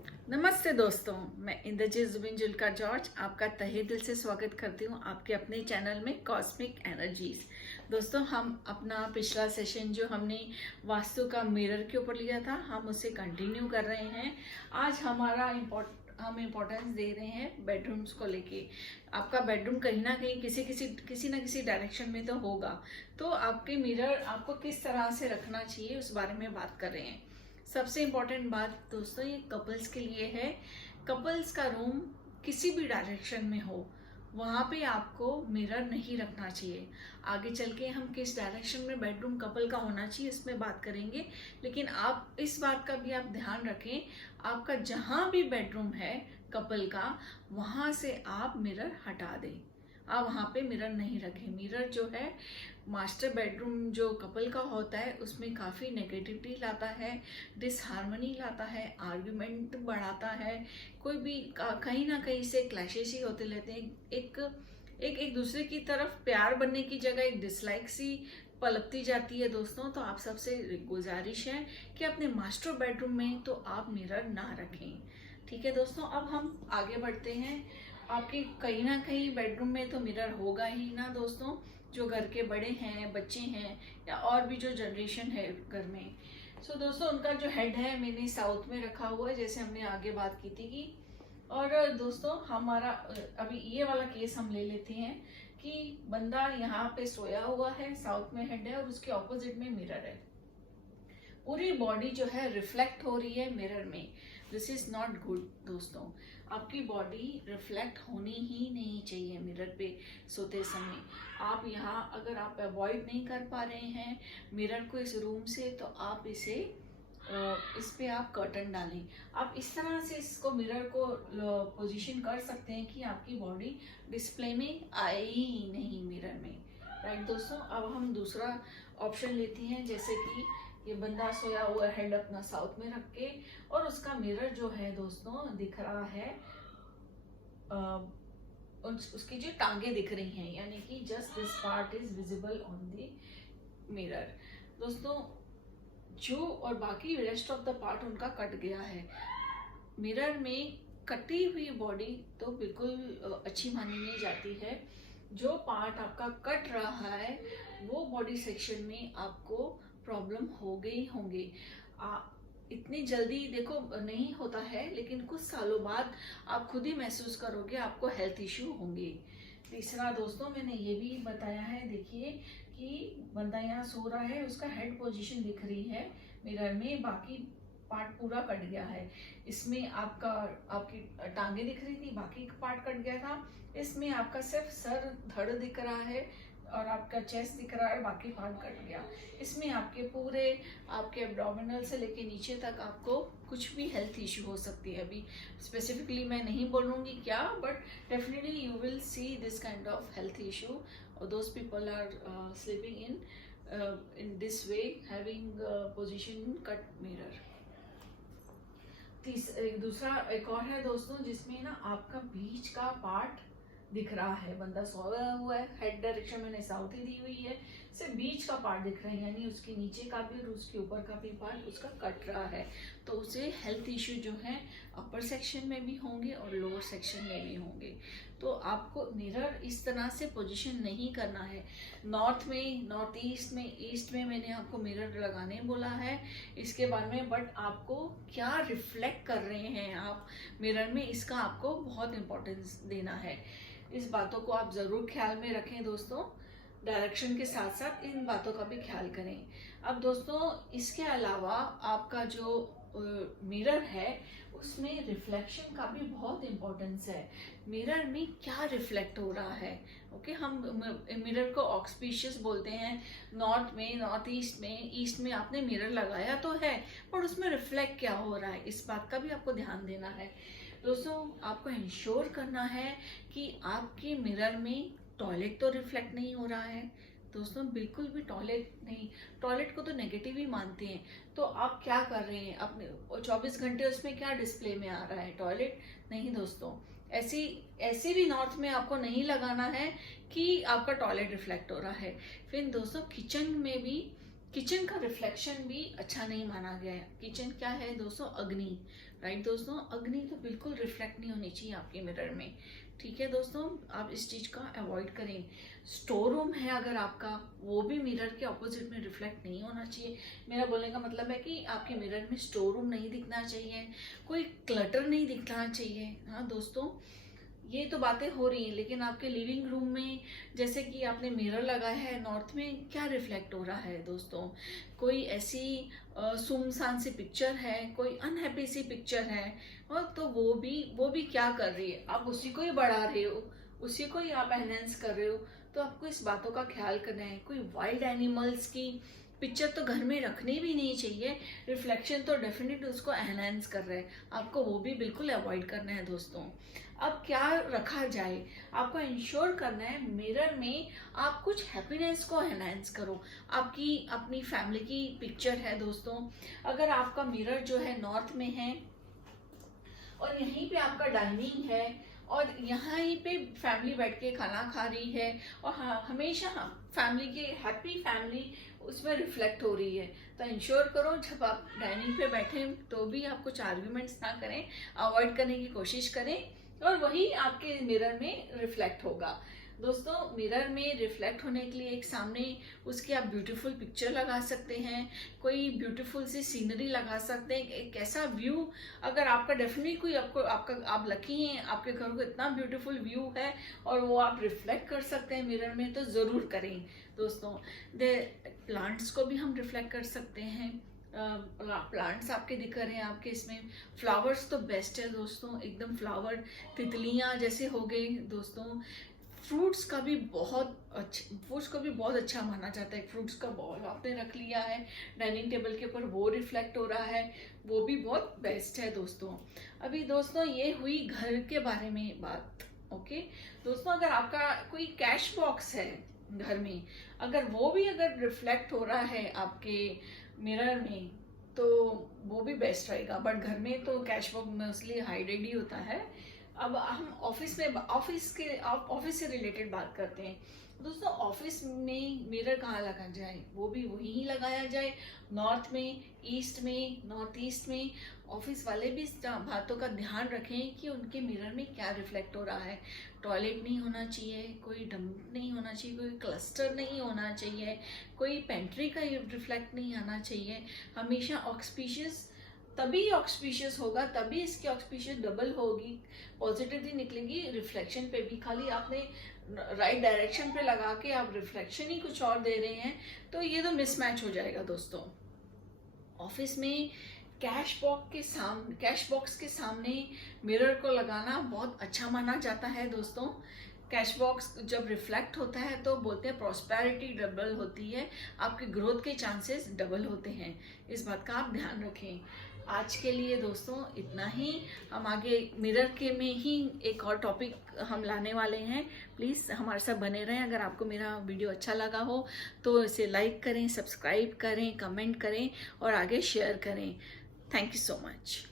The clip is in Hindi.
नमस्ते दोस्तों, मैं इंद्रजीत जुबिन जुल्का जॉर्ज आपका तहे दिल से स्वागत करती हूँ आपके अपने चैनल में कॉस्मिक एनर्जीज। दोस्तों, हम अपना पिछला सेशन जो हमने वास्तु का मिरर के ऊपर लिया था, हम उसे कंटिन्यू कर रहे हैं। आज हम इम्पोर्टेंस दे रहे हैं बेडरूम्स को लेके। आपका बेडरूम कहीं ना कहीं किसी ना किसी डायरेक्शन में तो होगा, तो आपके मिरर आपको किस तरह से रखना चाहिए उस बारे में बात कर रहे हैं। सबसे इम्पोर्टेंट बात दोस्तों, ये कपल्स के लिए है। कपल्स का रूम किसी भी डायरेक्शन में हो, वहाँ पे आपको मिरर नहीं रखना चाहिए। आगे चल के हम किस डायरेक्शन में बेडरूम कपल का होना चाहिए इसमें बात करेंगे, लेकिन आप इस बात का भी आप ध्यान रखें, आपका जहाँ भी बेडरूम है कपल का, वहाँ से आप मिरर हटा दें। आप वहाँ पे मिरर नहीं रखें। मिरर जो है मास्टर बेडरूम जो कपल का होता है उसमें काफ़ी नेगेटिविटी लाता है, डिसहार्मनी लाता है, आर्ग्यूमेंट बढ़ाता है, कोई भी कहीं ना कहीं से क्लैशेस ही होते रहते हैं। एक दूसरे की तरफ प्यार बनने की जगह एक डिसलाइक सी पलकती जाती है। दोस्तों, तो आप सबसे गुजारिश है कि अपने मास्टर बेडरूम में तो आप मिरर ना रखें। ठीक है दोस्तों, अब हम आगे बढ़ते हैं। आपके कहीं ना कहीं बेडरूम में तो मिरर होगा ही ना दोस्तों, जो घर के बड़े हैं, बच्चे हैं, या और भी जो जनरेशन है घर में। सो दोस्तों, उनका जो हेड है मैंने साउथ में रखा हुआ है, जैसे हमने आगे बात की थी कि। और दोस्तों, हमारा अभी ये वाला केस हम ले लेते हैं कि बंदा यहाँ पे सोया हुआ है, साउथ में हेड है और उसके ऑपोजिट में मिरर है। पूरी बॉडी जो है रिफ्लेक्ट हो रही है मिरर में। दिस इज नॉट गुड दोस्तों। आपकी बॉडी रिफ्लेक्ट होनी ही नहीं चाहिए मिरर पे सोते समय। आप यहाँ अगर आप अवॉइड नहीं कर पा रहे हैं मिरर को इस रूम से, तो आप इस पे आप कर्टन डालें। आप इस तरह से इसको मिरर को पोजीशन कर सकते हैं कि आपकी बॉडी डिस्प्ले में आए ही नहीं मिरर में। राइट दोस्तों, अब हम दूसरा ऑप्शन लेते हैं, जैसे कि ये बंदा सोया हुआ हेड अपना साउथ में रख के, और उसका मिरर जो है दोस्तों दिख रहा है, उसकी जो टांगे दिख रही हैं, यानी कि just this part is visible on the mirror. दोस्तों, जो और बाकी रेस्ट ऑफ द पार्ट उनका कट गया है। मिरर में कटी हुई बॉडी तो बिल्कुल अच्छी मानी नहीं जाती है। जो पार्ट आपका कट रहा है वो बॉडी सेक्शन में आपको प्रॉब्लम हो गई होंगे। इतनी जल्दी देखो नहीं होता है, लेकिन कुछ सालों बाद आप खुद ही महसूस करोगे आपको हेल्थ इश्यू होंगे। तीसरा दोस्तों, मैंने ये भी बताया है, देखिए कि बंदा यहाँ सो रहा है, उसका हेड पोजीशन दिख रही है मिरर में, बाकी पार्ट पूरा कट गया है। इसमें आपकी टांगे दिख रही थी, बाकी पार्ट कट गया था। इसमें आपका सिर्फ सर धड़ दिख रहा है और आपका चेस्ट दिख रहा है, बाकी पार्ट कट गया। इसमें आपके एब्डोमिनल से लेके नीचे तक आपको कुछ भी हेल्थ इशू हो सकती है। अभी स्पेसिफिकली मैं नहीं बोलूँगी क्या, but definitely you will see this kind of health issue, और those people are sleeping in this way, having position cut mirror. दूसरा एक और है दोस्तों, जिसमें ना आपका बीच का पार्ट दिख रहा है। बंदा सोया हुआ है, हेड डायरेक्शन मैंने साउथ ही दी हुई है, सिर्फ बीच का पार्ट दिख रहा है, यानी उसके नीचे का भी और उसके ऊपर का भी पार्ट उसका कट रहा है। तो उसे हेल्थ इश्यू जो है अपर सेक्शन में भी होंगे और लोअर सेक्शन में भी होंगे। तो आपको मिरर इस तरह से पोजीशन नहीं करना है। नॉर्थ में, नॉर्थ ईस्ट में, ईस्ट में मैंने आपको मिरर लगाने बोला है इसके बारे में, बट आपको क्या रिफ्लेक्ट कर रहे हैं आप मिरर में, इसका आपको बहुत इंपॉर्टेंस देना है। इस बातों को आप ज़रूर ख्याल में रखें दोस्तों। डायरेक्शन के साथ साथ इन बातों का भी ख्याल करें। अब दोस्तों, इसके अलावा आपका जो मिरर है उसमें रिफ्लेक्शन का भी बहुत इम्पोर्टेंस है। मिरर में क्या रिफ्लेक्ट हो रहा है। ओके, हम मिरर को ऑक्सपीशियस बोलते हैं। नॉर्थ में, नॉर्थ ईस्ट में आपने मिरर लगाया तो है, पर उसमें रिफ्लेक्ट क्या हो रहा है, इस बात का भी आपको ध्यान देना है। दोस्तों, आपको इंश्योर करना है कि आपके मिरर में टॉयलेट तो रिफ्लेक्ट नहीं हो रहा है। दोस्तों, बिल्कुल भी टॉयलेट नहीं, टॉयलेट को तो नेगेटिव ही मानते हैं। तो आप क्या कर रहे हैं अपने 24 घंटे उसमें क्या डिस्प्ले में आ रहा है, टॉयलेट नहीं दोस्तों। ऐसी भी नॉर्थ में आपको नहीं लगाना है कि आपका टॉयलेट रिफ्लेक्ट हो रहा है। फिर दोस्तों, किचन में भी किचन का रिफ्लेक्शन भी अच्छा नहीं माना गया है। किचन क्या है दोस्तों? अग्नि, राइट दोस्तों? अग्नि तो बिल्कुल रिफ्लेक्ट नहीं होनी चाहिए आपके मिरर में। ठीक है दोस्तों, आप इस चीज का अवॉइड करें। स्टोर रूम है अगर आपका, वो भी मिरर के ऑपोजिट में रिफ्लेक्ट नहीं होना चाहिए। मेरा बोलने का मतलब है कि आपके मिरर में स्टोर रूम नहीं दिखना चाहिए, कोई क्लटर नहीं दिखना चाहिए। हाँ दोस्तों, ये तो बातें हो रही हैं, लेकिन आपके लिविंग रूम में जैसे कि आपने मिरर लगाया है नॉर्थ में, क्या रिफ्लेक्ट हो रहा है दोस्तों? कोई ऐसी सुनसान सी पिक्चर है, कोई अनहैप्पी सी पिक्चर है, और तो वो भी क्या कर रही है? आप उसी को ही बढ़ा रहे हो, उसी को ही आप एनहेंस कर रहे हो। तो आपको इस बातों का ख्याल करना है। कोई वाइल्ड एनिमल्स की पिक्चर तो घर में रखनी भी नहीं चाहिए। रिफ्लेक्शन तो डेफिनेटली उसको एनहेंस कर रहा है, आपको वो भी बिल्कुल अवॉइड करना है दोस्तों। अब क्या रखा जाए? आपको इंश्योर करना है मिरर में आप कुछ हैप्पीनेस को एनहांस करो। आपकी अपनी फैमिली की पिक्चर है दोस्तों, अगर आपका मिरर जो है नॉर्थ में है और यहीं पे आपका डाइनिंग है और यहाँ ही पे फैमिली बैठ के खाना खा रही है और हमेशा फैमिली की हैप्पी फैमिली उसमें रिफ्लेक्ट हो रही है, तो इंश्योर करो जब आप डाइनिंग पे बैठे तो भी आप कुछ आर्ग्यूमेंट्स ना करें, अवॉइड करने की कोशिश करें, और वही आपके मिरर में रिफ्लेक्ट होगा। दोस्तों, मिरर में रिफ्लेक्ट होने के लिए एक सामने उसकी आप ब्यूटीफुल पिक्चर लगा सकते हैं, कोई ब्यूटीफुल सी सीनरी लगा सकते हैं, एक ऐसा व्यू। अगर आपका डेफिनेटली कोई आप लकी हैं, आपके घर को इतना ब्यूटीफुल व्यू है और वो आप रिफ्लेक्ट कर सकते हैं मिरर में, तो ज़रूर करें दोस्तों। प्लांट्स को भी हम रिफ्लेक्ट कर सकते हैं। प्लांट्स आपके दिख रहे हैं, आपके इसमें फ्लावर्स तो बेस्ट है दोस्तों, एकदम फ्लावर तितलियां जैसे हो गए दोस्तों। फ्रूट्स का भी बहुत अच्छा माना जाता है। फ्रूट्स का बॉल आपने रख लिया है डाइनिंग टेबल के ऊपर, वो रिफ्लेक्ट हो रहा है, वो भी बहुत बेस्ट है दोस्तों। अभी दोस्तों ये हुई घर के बारे में बात। ओके दोस्तों, अगर आपका कोई कैश बॉक्स है घर में, अगर वो भी अगर रिफ्लेक्ट हो रहा है आपके मिरर में, तो वो भी बेस्ट रहेगा। बट घर में तो कैश बॉक्स मोस्टली हाइडेड ही होता है। अब हम ऑफिस से रिलेटेड बात करते हैं दोस्तों। ऑफिस में मिरर कहाँ लगा जाए? वो भी वहीं ही लगाया जाए, नॉर्थ में, ईस्ट में, नॉर्थ ईस्ट में। ऑफिस वाले भी इस बातों का ध्यान रखें कि उनके मिरर में क्या रिफ्लेक्ट हो रहा है। टॉयलेट नहीं होना चाहिए, कोई डंप नहीं होना चाहिए, कोई क्लस्टर नहीं होना चाहिए, कोई पेंट्री का रिफ्लेक्ट नहीं आना चाहिए। हमेशा ऑक्सपीशियस, तभी ऑक्सपीशियस होगा, तभी इसकी ऑक्सपीशियस डबल होगी, पॉजिटिवली निकलेगी। रिफ्लेक्शन पे भी खाली आपने राइट डायरेक्शन पे लगा के आप रिफ्लेक्शन ही कुछ और दे रहे हैं, तो ये तो मिसमैच हो जाएगा दोस्तों। ऑफिस में कैश बॉक्स के सामने मिरर को लगाना बहुत अच्छा माना जाता है दोस्तों। कैश बॉक्स जब रिफ्लेक्ट होता है तो बोलते हैं प्रॉस्पेरिटी डबल होती है, आपके ग्रोथ के चांसेस डबल होते हैं। इस बात का आप ध्यान रखें। आज के लिए दोस्तों इतना ही। हम आगे मिरर के में ही एक और टॉपिक हम लाने वाले हैं। प्लीज़ हमारे साथ बने रहें। अगर आपको मेरा वीडियो अच्छा लगा हो तो इसे लाइक करें, सब्सक्राइब करें, कमेंट करें और आगे शेयर करें। Thank you so much.